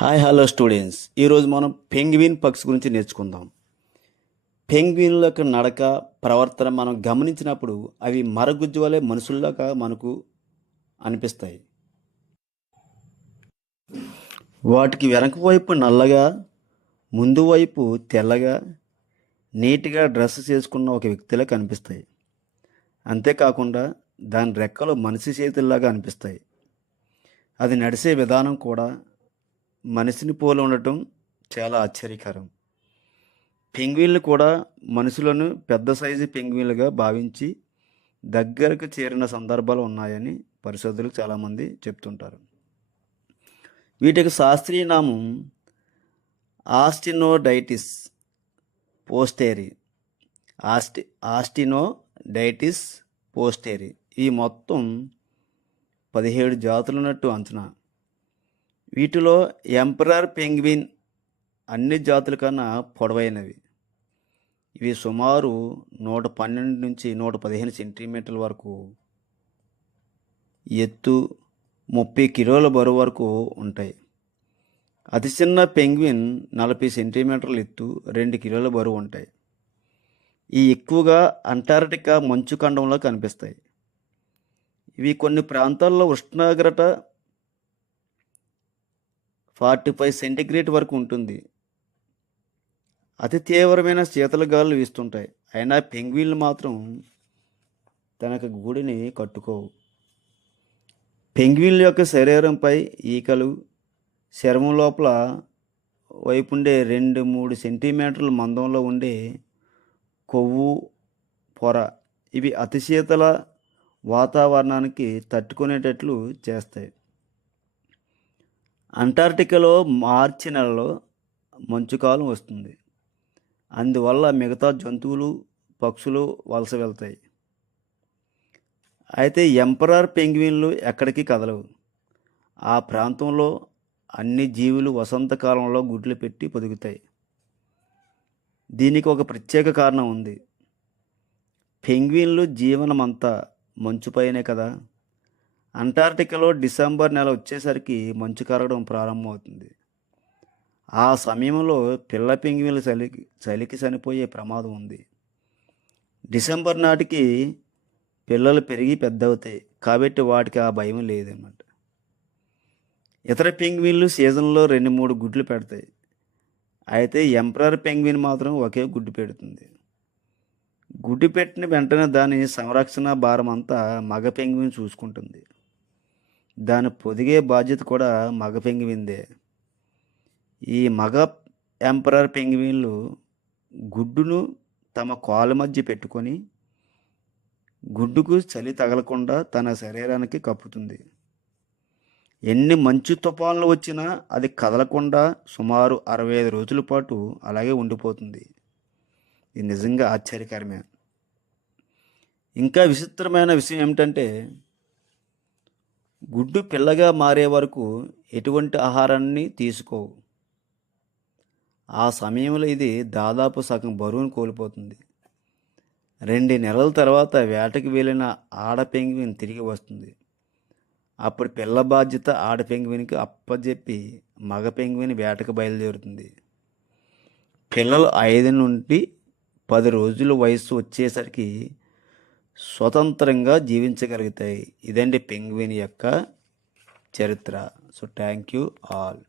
Hi hello students, ఈరోజు మనం penguin పక్షి గురించి నేర్చుకుందాం. పెంగ్విన్ల యొక్క నడక ప్రవర్తన మనం గమనించినప్పుడు అవి మరగుజ్జు వలె మనుషుల్లాగా మనకు అనిపిస్తాయి. వాటికి వెనక వైపు నల్లగా, ముందు వైపు తెల్లగా, నీట్గా డ్రెస్ చేసుకున్న ఒక వ్యక్తిలా కనిపిస్తాయి. అంతేకాకుండా దాని రెక్కలు మనిషి చేతుల్లాగా అనిపిస్తాయి. అది నడిచే విధానం కూడా మనిషిని పోలి ఉండటం చాలా ఆశ్చర్యకరం. పెంగ్విన్లు కూడా మనుషులను పెద్ద సైజు పెంగ్విన్లుగా భావించి దగ్గరకు చేరిన సందర్భాలు ఉన్నాయని పరిశోధకులు చాలామంది చెప్తుంటారు. వీటికి శాస్త్రీయ నామం ఆస్టినోడైటిస్ పోస్టేరి. ఆస్టినోడైటిస్ పోస్టేరి. ఈ మొత్తం 17 జాతులున్నట్టు అంచనా. వీటిలో ఎంపరర్ పెంగ్విన్ అన్ని జాతుల కన్నా పొడవైనవి. ఇవి సుమారు 112 నుంచి 115 సెంటీమీటర్ల వరకు ఎత్తు, 30 కిలోల బరువు వరకు ఉంటాయి. అతి చిన్న పెంగ్విన్ 40 సెంటీమీటర్ల ఎత్తు, 2 కిలోల బరువు ఉంటాయి. ఈ ఎక్కువగా అంటార్కిటికా మంచు ఖండంలో కనిపిస్తాయి. ఇవి కొన్ని ప్రాంతాల్లో ఉష్ణోగ్రత 45 సెంటీగ్రేడ్ వరకు ఉంటుంది. అతి తీవ్రమైన శీతల గాలులు వీస్తుంటాయి. అయినా పెంగ్విన్లు మాత్రం తనకు గూడిని కట్టుకోవు. పెంగ్విన్ల యొక్క శరీరంపై ఈకలు, చర్మం లోపల వైపుండే 2-3 సెంటీమీటర్ల మందంలో ఉండే కొవ్వు పొర ఇవి అతి శీతల వాతావరణానికి తట్టుకునేటట్లు చేస్తాయి. అంటార్కిటికాలో మార్చి నెలలో మంచుకాలం వస్తుంది. అందువల్ల మిగతా జంతువులు, పక్షులు వలస వెళ్తాయి. అయితే ఎంపరర్ పెంగ్విన్లు ఎక్కడికి కదలవు. ఆ ప్రాంతంలో అన్ని జీవులు వసంతకాలంలో గుడ్లు పెట్టి పొదుగుతాయి. దీనికి ఒక ప్రత్యేక కారణం ఉంది. పెంగ్విన్లు జీవనమంతా మంచుపైనే కదా. అంటార్కిటికాలో డిసెంబర్ నెల వచ్చేసరికి మంచు కరగడం ప్రారంభమవుతుంది. ఆ సమయంలో పిల్ల పెంగ్విన్లు చలికి చనిపోయే ప్రమాదం ఉంది. డిసెంబర్ నాటికి పిల్లలు పెరిగి పెద్దవుతాయి కాబట్టి వాటికి ఆ భయం లేదన్నమాట. ఇతర పెంగ్విన్లు సీజన్లో 2-3 గుడ్లు పెడతాయి. అయితే ఎంపరర్ పెంగ్విన్ మాత్రం ఒకే గుడ్డు పెడుతుంది. గుడ్డు పెట్టిన వెంటనే దాని సంరక్షణ భారం అంతా మగ పెంగ్విన్ చూసుకుంటుంది. దాని పొదిగే బాధ్యత కూడా మగ పెంగ్విన్దే. ఈ మగ ఎంపరర్ పెంగ్విన్లు గుడ్డును తమ కాళ్ళ మధ్య పెట్టుకొని గుడ్డుకు చలి తగలకుండా తన శరీరానికి కప్పుతుంది. ఎన్ని మంచు తుఫాన్లు వచ్చినా అది కదలకుండా సుమారు 65 రోజుల పాటు అలాగే ఉండిపోతుంది. ఇది నిజంగా ఆశ్చర్యకరమే. ఇంకా విచిత్రమైన విషయం ఏమిటంటే గుడ్డు పిల్లగా మారే వరకు ఎటువంటి ఆహారాన్ని తీసుకోవు. ఆ సమయంలో ఇది దాదాపు సగం బరువును కోల్పోతుంది. 2 నెలల తర్వాత వేటకి వెళ్ళిన ఆడ పెంగ్విన్ తిరిగి వస్తుంది. అప్పుడు పిల్ల బాధ్యత ఆడ పెంగ్విన్కి అప్పజెప్పి మగ పెంగ్విన్ వేటకు బయలుదేరుతుంది. పిల్లలు 5 నుండి 10 రోజుల వయసు వచ్చేసరికి స్వతంత్రంగా జీవించగలుగుతాయి. ఇదండి పెంగ్విన్ యొక్క చరిత్ర. So thank you all.